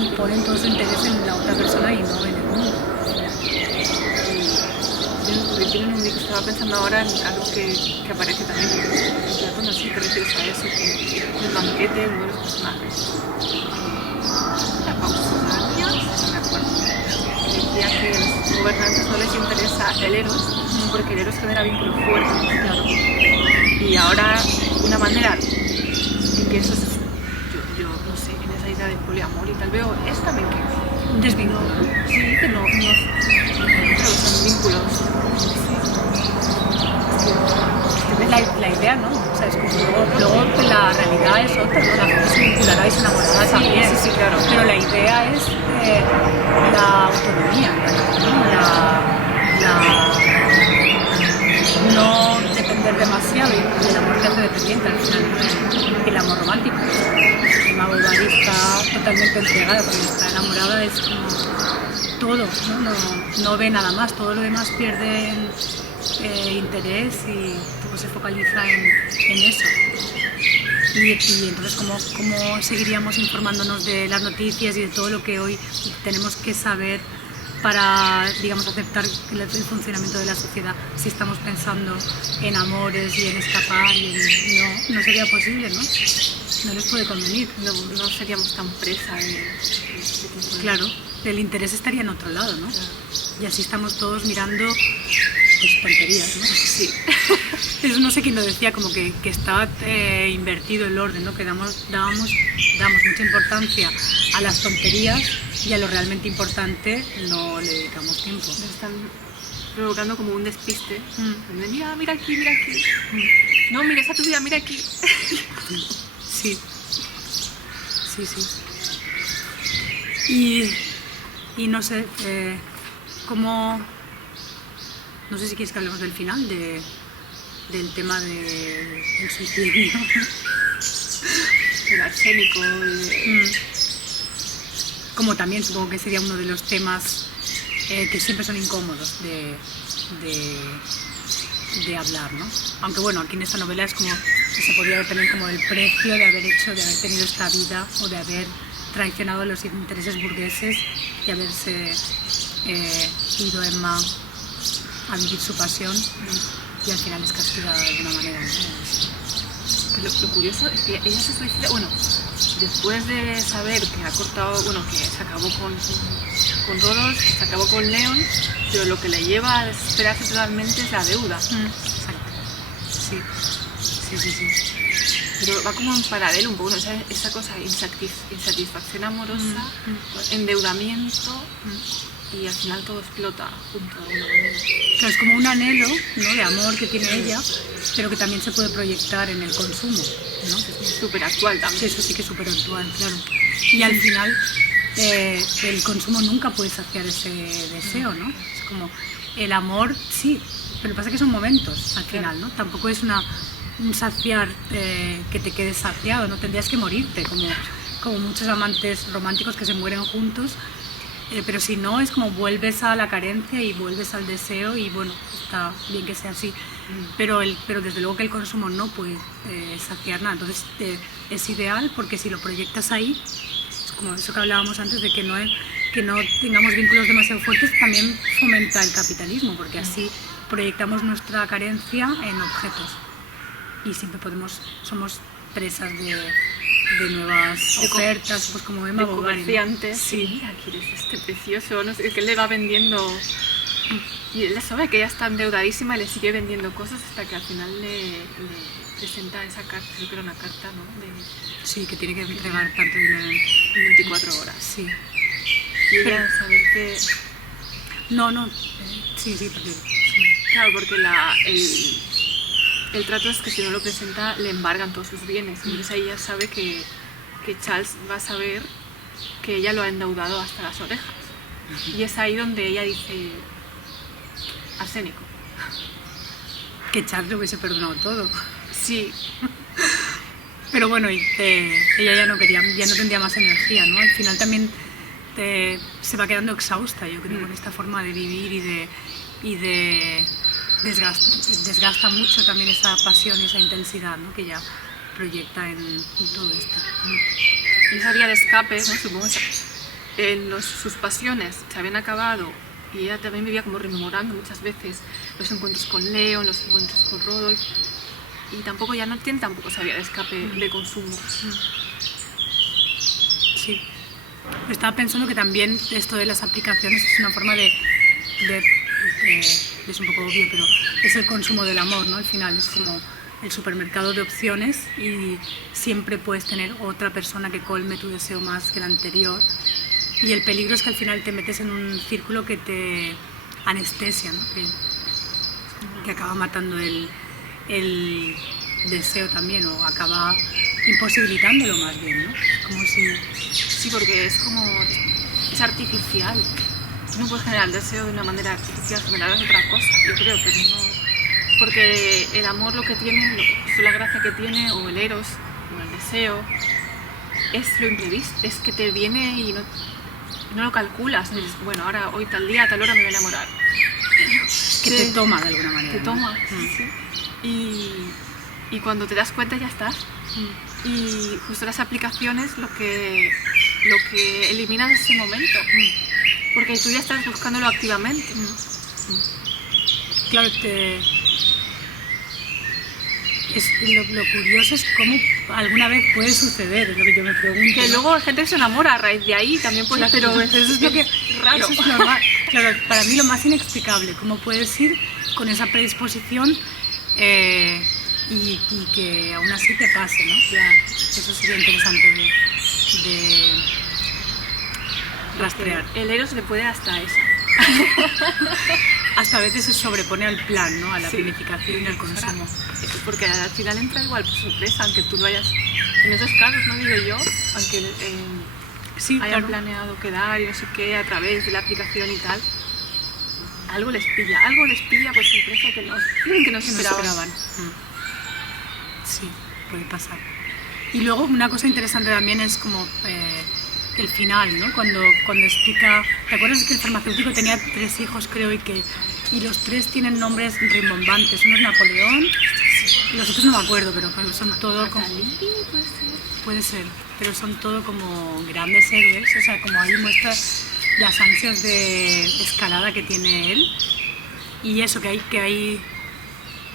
y ponen todo su interés en la otra persona y no en el mundo. Estaba pensando ahora en algo que aparece también en Platón, no sé si te refieres a eso, que el banquete, uno de los personajes, la Pausanias, no me acuerdo, decía que a los gobernantes no les interesa el eros, porque el eros genera vínculos fuertes, claro. Y ahora una manera en que eso es, yo no sé, en esa idea del poliamor y tal, veo es también que un desvínculo, sí, que no creo que son vínculos, es que la idea, ¿no? O sea, es como luego la realidad es otra, ¿no? La gente se vinculará y se enamorará también. Sí, claro. Pero la idea es la autonomía, ¿no? No depender demasiado, y el amor te hace dependiente al final, el amor romántico. Emma Bovary está totalmente entregada, porque está enamorada, es como todo, no ve nada más, todo lo demás pierde interés y pues, se focaliza en eso. Y entonces, ¿cómo seguiríamos informándonos de las noticias y de todo lo que hoy tenemos que saber para, digamos, aceptar el funcionamiento de la sociedad si estamos pensando en amores y en escapar? No sería posible, ¿no? No les puede convenir. No seríamos tan presas en este tipo de... Claro, el interés estaría en otro lado, ¿no? Claro. Y así estamos todos mirando pues, tonterías, ¿no? Sí. Eso no sé quién lo decía, como que está invertido el orden, ¿no? Que damos mucha importancia a las tonterías y a lo realmente importante no le dedicamos tiempo. Nos están provocando como un despiste. Mira aquí. No, mira esa tu vida, mira aquí. Sí. Y no sé, cómo... No sé si quieres que hablemos del final, del tema del suicidio. El arsénico. Como también supongo que sería uno de los temas que siempre son incómodos de hablar, ¿no? Aunque bueno, aquí en esta novela es como que se podría tener como el precio de haber tenido esta vida o de haber traicionado los intereses burgueses y haberse ido Emma a vivir su pasión y al final es castigada de alguna manera, ¿no? Lo curioso es que ella se suicida, bueno, después de saber que ha cortado, bueno, que se acabó con Rodolph, se acabó con Leon, pero lo que le lleva a desesperarse totalmente es la deuda. Exacto. Sí. Pero va como en paralelo un poco, ¿no? Esa cosa, insatisfacción amorosa, endeudamiento, y al final todo explota junto de alguna manera. Claro, es como un anhelo, ¿no?, de amor que tiene ella, pero que también se puede proyectar en el consumo, ¿no? Es súper actual también. Eso sí que es súper actual, claro. Y al final el consumo nunca puede saciar ese deseo, ¿no? Es como el amor, sí, pero pasa que son momentos al final, ¿no? Tampoco es un saciar que te quedes saciado, no tendrías que morirte, como muchos amantes románticos que se mueren juntos. Pero si no, es como vuelves a la carencia y vuelves al deseo y bueno, está bien que sea así. Pero desde luego que el consumo no puede saciar nada. Entonces es ideal porque si lo proyectas ahí, es como eso que hablábamos antes de que no tengamos vínculos demasiado fuertes, también fomenta el capitalismo, porque así proyectamos nuestra carencia en objetos y siempre somos presas de nuevas ofertas, pues como Emma Bovary, comerciantes. Sí. Mira, ¿quieres este precioso? No sé, que él le va vendiendo y él sabe que ella está endeudadísima y le sigue vendiendo cosas hasta que al final le presenta esa carta, yo creo una carta, ¿no? Sí, que tiene que entregar tanto dinero en 24 horas. Sí. Y ella saber que... No, sí, porque... Sí. Claro, porque el trato es que si no lo presenta le embargan todos sus bienes. Entonces ella sabe que Charles va a saber que ella lo ha endeudado hasta las orejas. Y es ahí donde ella dice arsénico. Que Charles le hubiese perdonado todo. Sí. Pero bueno, ella ya no tendría más energía, ¿no? Al final también se va quedando exhausta, yo creo, con esta forma de vivir y de desgasta mucho también esa pasión, esa intensidad, ¿no?, que ella proyecta en todo esto. Y esa vía de escape, ¿no? Supongo que sus pasiones se habían acabado y ella también vivía como rememorando muchas veces los encuentros con Leon, los encuentros con Rodolph, y tampoco tiene esa vía de escape de consumo. Sí. Estaba pensando que también esto de las aplicaciones es una forma es un poco obvio, pero es el consumo del amor, ¿no? Al final es como el supermercado de opciones y siempre puedes tener otra persona que colme tu deseo más que el anterior. Y el peligro es que al final te metes en un círculo que te anestesia, ¿no? Que acaba matando el deseo también, o acaba imposibilitándolo más bien, ¿no? Como si... Sí, porque es artificial. Tú no puedes generar el deseo de una manera artificial, generar otra cosa, yo creo, pero no... Porque el amor lo que tiene, la gracia que tiene, o el eros, o el deseo, es lo imprevisto, es que te viene y no lo calculas. Dices, bueno, ahora, hoy tal día, a tal hora me voy a enamorar. Que te toma de alguna manera. Te toma, sí. Y cuando te das cuenta ya estás. Y justo las aplicaciones lo que eliminan es ese momento. Porque tú ya estás buscándolo activamente. Claro, lo curioso es cómo alguna vez puede suceder, es lo que yo me pregunto. Que luego hay gente que se enamora a raíz de ahí, también puede ser. Pero eso es lo que raro. Eso es claro, para mí lo más inexplicable, cómo puedes ir con esa predisposición y que aún así te pase, ¿no? Ya, eso sería interesante de rastrear. El eros le puede hasta eso. Hasta a veces se sobrepone al plan, ¿no? A la planificación y al consumo. Eso porque al final entra igual por sorpresa, aunque tú lo hayas... En esos casos, no digo yo, aunque hayan planeado quedar y no sé qué a través de la aplicación y tal, algo les pilla por sorpresa que no se esperaban. Sí, puede pasar. Y luego una cosa interesante también es como el final, ¿no? Cuando explica... ¿Te acuerdas que el farmacéutico tenía 3 hijos, creo, y los 3 tienen nombres rimbombantes? Uno es Napoleón, y los otros no me acuerdo, pero son todo como... Puede ser, pero son todo como grandes héroes, o sea, como ahí muestra las ansias de escalada que tiene él, y eso que hay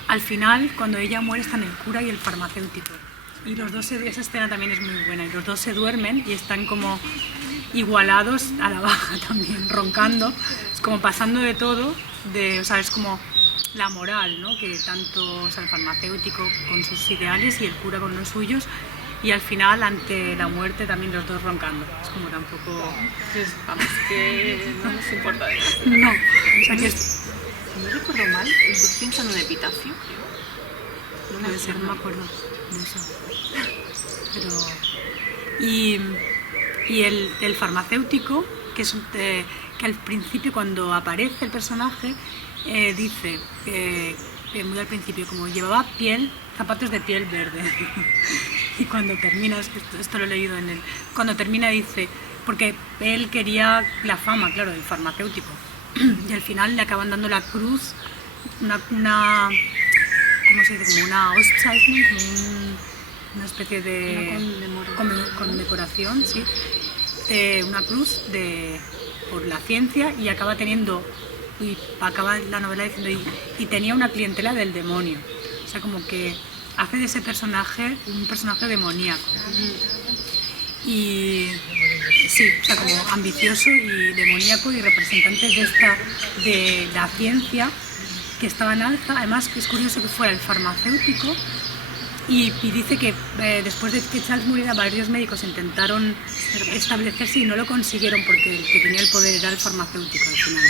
al final, cuando ella muere, están el cura y el farmacéutico. Y los dos, esa escena también es muy buena, y los dos se duermen y están como igualados a la baja también, roncando, es como pasando de todo, o sea, es como la moral, ¿no? Que tanto, o sea, el farmacéutico con sus ideales y el cura con los suyos, y al final, ante la muerte, también los dos roncando, es como tampoco... Vamos, que no nos importa de eso. No, o sea que es... No recuerdo mal, los dos piensan en un epitafio. No debe ser, no me acuerdo de eso. Pero... Y el farmacéutico, que al principio, cuando aparece el personaje, dice, muy al principio, como llevaba zapatos de piel verde. Y cuando termina, esto lo he leído cuando termina dice, porque él quería la fama, claro, del farmacéutico. Y al final le acaban dando la cruz, ¿cómo se dice? Como una Auszeichnung, como una especie de condecoración, sí, una cruz por la ciencia, y acaba la novela diciendo y tenía una clientela del demonio, o sea, como que hace de ese personaje un personaje demoníaco. Y sí, o sea, como ambicioso y demoníaco y representante de la ciencia que estaba en alza. Además, que es curioso que fuera el farmacéutico, y dice que después de que Charles muriera, varios médicos intentaron establecerse y no lo consiguieron, porque el que tenía el poder era el farmacéutico al final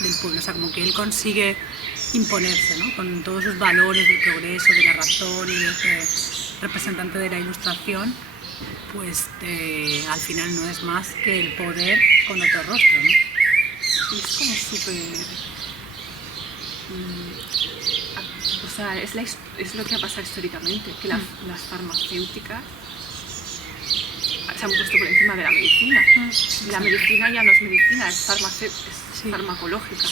del pueblo. O sea, como que él consigue imponerse, ¿no? Con todos sus valores del progreso, de la razón y de representante de la ilustración, pues al final no es más que el poder con otro rostro, ¿no? Y es como súper... o sea, es lo que ha pasado históricamente, que las farmacéuticas se han puesto por encima de la medicina. La medicina ya no es medicina, es farmacológica.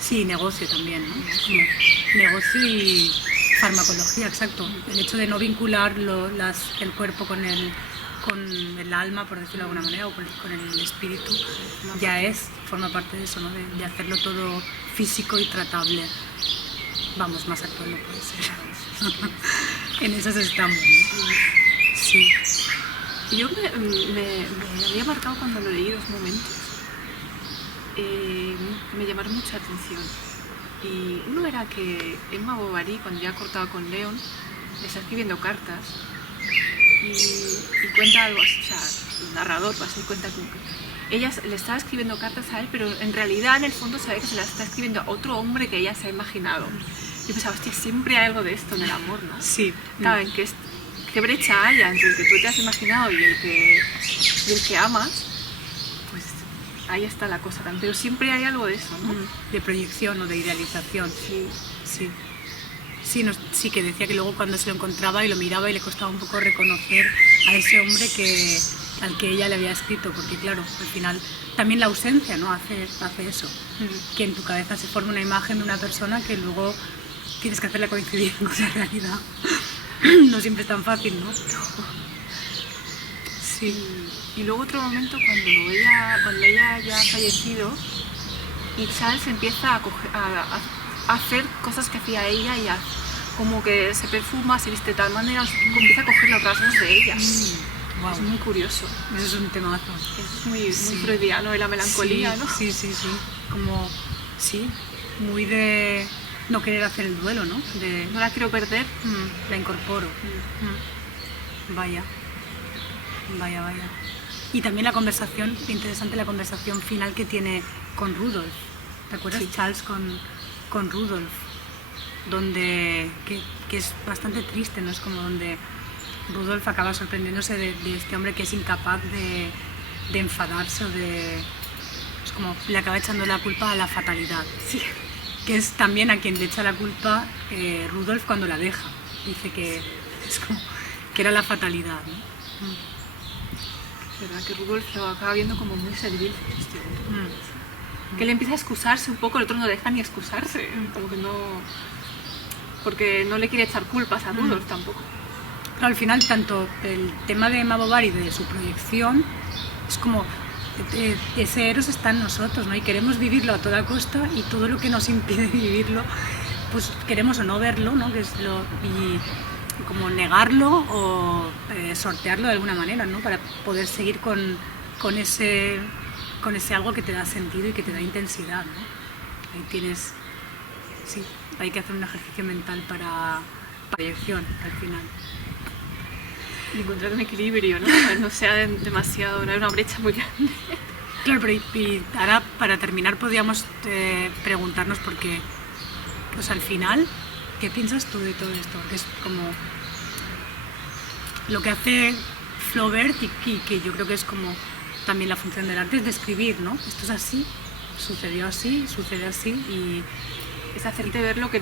Sí, negocio también, ¿no? Es como negocio y farmacología, exacto. El hecho de no vincular el cuerpo con el alma, por decirlo de alguna manera, o con el espíritu, ya forma parte de eso, ¿no? De hacerlo todo físico y tratable. Vamos, más actual no puede ser. En esas estamos, ¿no? Sí. Yo me había marcado cuando lo leí 2 momentos. Me llamaron mucha atención. Y uno era que Emma Bovary, cuando ya cortaba con Leon, le está escribiendo cartas y cuenta algo así, o sea, el narrador así cuenta como que ella le estaba escribiendo cartas a él, pero en realidad en el fondo sabe que se las está escribiendo a otro hombre que ella se ha imaginado. Yo pensaba, hostia, siempre hay algo de esto en el amor, ¿no? Sí. Claro, en qué brecha hay entre el que tú te has imaginado y el que amas, pues ahí está la cosa también. Pero siempre hay algo de eso, ¿no? De proyección o de idealización. Sí. Sí, que decía que luego cuando se lo encontraba y lo miraba y le costaba un poco reconocer a ese hombre al que ella le había escrito, porque claro, al final también la ausencia, ¿no? hace eso, que en tu cabeza se forma una imagen de una persona que luego tienes que hacerla coincidir con la realidad. No siempre es tan fácil, ¿no? Sí. Y luego otro momento cuando ella ya ha fallecido y Charles empieza a hacer cosas que hacía ella y como que se perfuma, se viste de tal manera, empieza a coger los rasgos de ella. Wow. Es muy curioso. Eso es un temazo. Es muy freudiano de la melancolía, ¿no? Sí. Como, muy de no querer hacer el duelo, ¿no? No la quiero perder. La incorporo. Vaya. Y también interesante la conversación final que tiene con Rudolf. ¿Te acuerdas? Sí. Charles con Rudolf, donde que es bastante triste, ¿no? Es como donde Rudolf acaba sorprendiéndose de este hombre que es incapaz de enfadarse es como le acaba echando la culpa a la fatalidad. Sí. Que es también a quien le echa la culpa Rudolf cuando la deja. Dice que es como que era la fatalidad, ¿no? Es verdad que Rudolf lo acaba viendo como muy servil. Que él empieza a excusarse un poco, el otro no deja ni excusarse, como que no... Porque no le quiere echar culpas a Rudolf tampoco. Pero al final, tanto el tema de Emma Bovary, de su proyección, es como ese Eros está en nosotros, ¿no? Y queremos vivirlo a toda costa y todo lo que nos impide vivirlo, pues queremos o no verlo, ¿no? Y como negarlo o sortearlo de alguna manera, ¿no? Para poder seguir con ese algo que te da sentido y que te da intensidad, ¿no? Ahí tienes... Sí, hay que hacer un ejercicio mental para proyección al final. Y encontrar un equilibrio, ¿no? No sea demasiado, no hay una brecha muy grande. Claro, pero y ahora para terminar podríamos preguntarnos por qué, pues al final, ¿qué piensas tú de todo esto? Porque es como lo que hace Flaubert y que yo creo que es como también la función del arte es describir, ¿no? Esto es así, sucedió así, sucede así y... Es hacerte ver lo que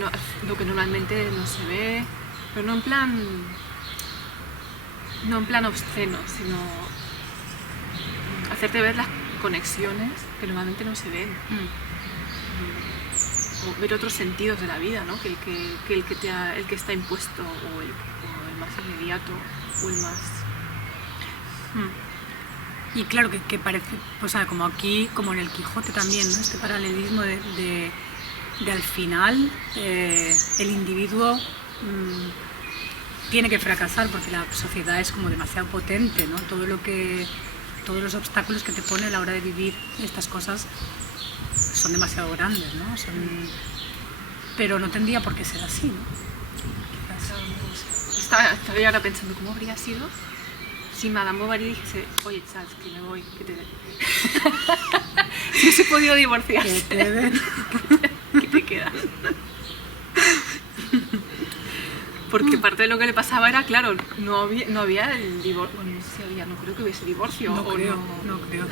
normalmente no se ve, pero no en plan obsceno, sino hacerte ver las conexiones que normalmente no se ven. O ver otros sentidos de la vida, ¿no? Que el que está impuesto o el más inmediato o el más... Y claro que parece, o sea, como aquí, como en el Quijote también, ¿no? Este paralelismo de al final el individuo tiene que fracasar porque la sociedad es como demasiado potente, ¿no? Todos los obstáculos que te pone a la hora de vivir estas cosas son demasiado grandes, ¿no? Pero no tendría por qué ser así, ¿no? Estaba ahora pensando cómo habría sido si Madame Bovary dijese, oye Charles, que me voy, que te den. Si hubiese podido divorciarse. Que te den. ¿Qué te quedas? Porque parte de lo que le pasaba era, claro, no había el divorcio. Bueno, no sé si había, no creo que hubiese divorcio. No creo.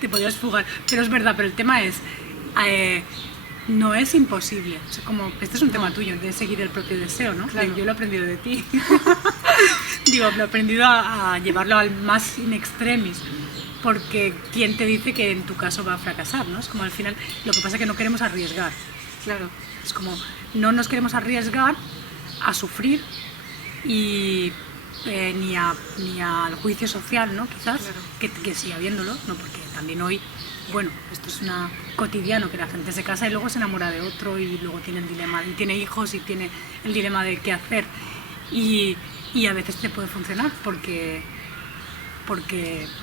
Te podías fugar. Pero es verdad, pero el tema es, no es imposible. O sea, como, este es un tema tuyo, de seguir el propio deseo, ¿no? Claro. Yo lo he aprendido de ti. Digo, lo he aprendido a llevarlo al más in extremis. Porque ¿quién te dice que en tu caso va a fracasar, ¿no? Es como al final, lo que pasa es que no queremos arriesgar. Claro. Es como, no nos queremos arriesgar a sufrir y ni al juicio social, ¿no? Quizás, claro. que siga habiéndolo, ¿no? Porque también hoy, bueno, esto es cotidiano, que la gente se casa y luego se enamora de otro y luego tiene el dilema, y tiene hijos y tiene el dilema de qué hacer. Y a veces te puede funcionar porque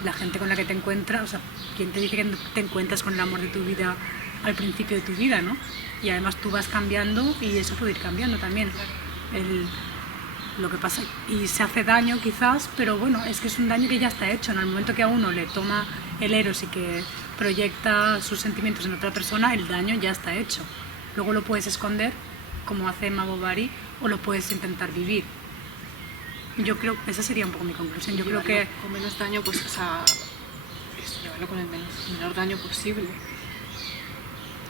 la gente con la que te encuentras, o sea, ¿quién te dice que te encuentras con el amor de tu vida al principio de tu vida, ¿no? Y además tú vas cambiando y eso puede ir cambiando también. Lo que pasa, y se hace daño quizás, pero bueno, es que es un daño que ya está hecho. En el momento que a uno le toma el eros y que proyecta sus sentimientos en otra persona, el daño ya está hecho. Luego lo puedes esconder como hace Emma Bovary, o lo puedes intentar vivir. Yo creo que esa sería un poco mi conclusión. Yo creo que con menos daño, pues, o sea, llevarlo con el menor daño posible.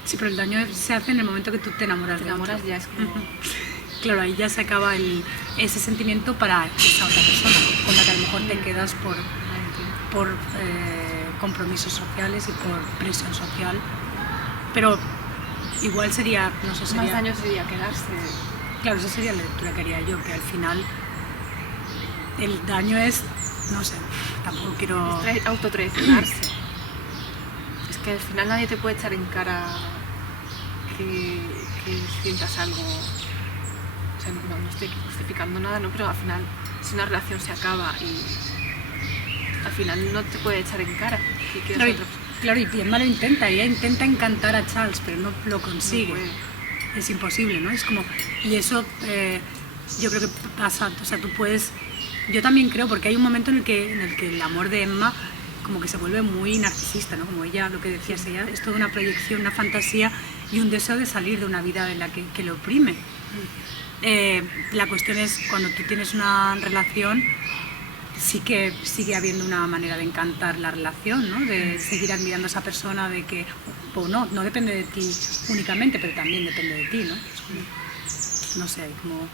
Sí, pero el daño se hace en el momento que tú te enamoras de otro. Ya es como... Claro, ahí ya se acaba ese sentimiento para esa otra persona, con la que a lo mejor te quedas por compromisos sociales y por presión social. Pero igual sería, no sé, más daño sería quedarse. Claro, esa sería la lectura que haría yo, que al final el daño es, no sé, tampoco quiero... Es autotraicionarse. Es que al final nadie te puede echar en cara que sientas algo. O sea, no estoy justificando nada, ¿no? Pero al final, si una relación se acaba y al final no te puede echar en cara que quieres Claro, y Emma lo intenta, ella intenta encantar a Charles, pero no lo consigue. No es imposible, ¿no? Es como... Y eso yo creo que pasa, o sea, tú puedes... Yo también creo, porque hay un momento en el que el amor de Emma como que se vuelve muy narcisista, ¿no? Como ella, lo que decías, ella es toda una proyección, una fantasía y un deseo de salir de una vida en la que le oprime. La cuestión es, cuando tú tienes una relación, sí que sigue habiendo una manera de encantar la relación, ¿no? De seguir admirando a esa persona, de que, o no depende de ti únicamente, pero también depende de ti, ¿no? Es como, no sé, hay como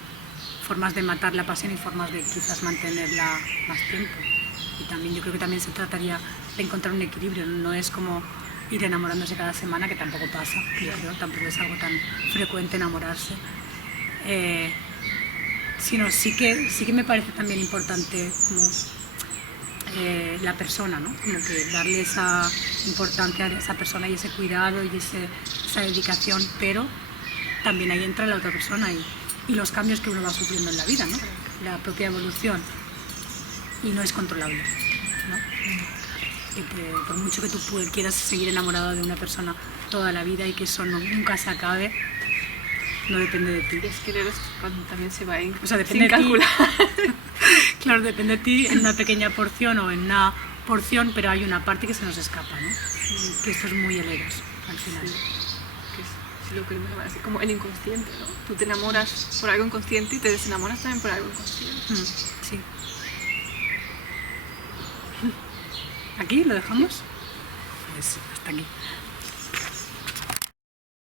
formas de matar la pasión y formas de quizás mantenerla más tiempo. Y también yo creo que también se trataría de encontrar un equilibrio, no es como ir enamorándose cada semana, que tampoco pasa, yo creo, tampoco es algo tan frecuente enamorarse. Sino sí que me parece también importante como la persona, ¿no? Como que darle esa importancia a esa persona y ese cuidado y esa dedicación, pero también ahí entra la otra persona y los cambios que uno va sufriendo en la vida, ¿no? La propia evolución, y no es controlable, ¿no? Y por mucho que tú quieras seguir enamorado de una persona toda la vida y que eso nunca se acabe, no depende de ti. Es que eres cuando también se va a ir, o sea, depende sin calcular. Claro, depende de ti en una pequeña porción o en una porción, pero hay una parte que se nos escapa, ¿no? Que esto es muy eleros al final. Sí. Que es lo que me llama así como el inconsciente, ¿no? Tú te enamoras por algo inconsciente y te desenamoras también por algo inconsciente. Sí. ¿Aquí lo dejamos? Pues hasta aquí.